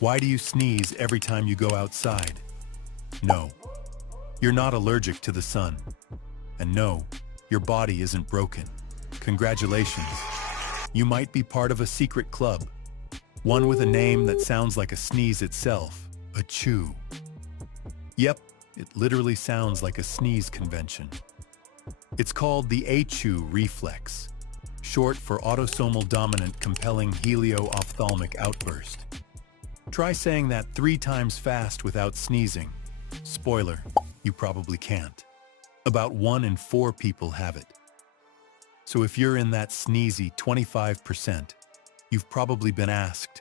Why do you sneeze every time you go outside? No, you're not allergic to the sun. And no, your body isn't broken. Congratulations. You might be part of a secret club. One with a name that sounds like a sneeze itself, ACHOO. Yep, it literally sounds like a sneeze convention. It's called the ACHOO Reflex, short for autosomal dominant compelling helio-ophthalmic outburst. Try saying that 3 times fast without sneezing. Spoiler, you probably can't. About 1 in 4 people have it. So if you're in that sneezy 25%, you've probably been asked,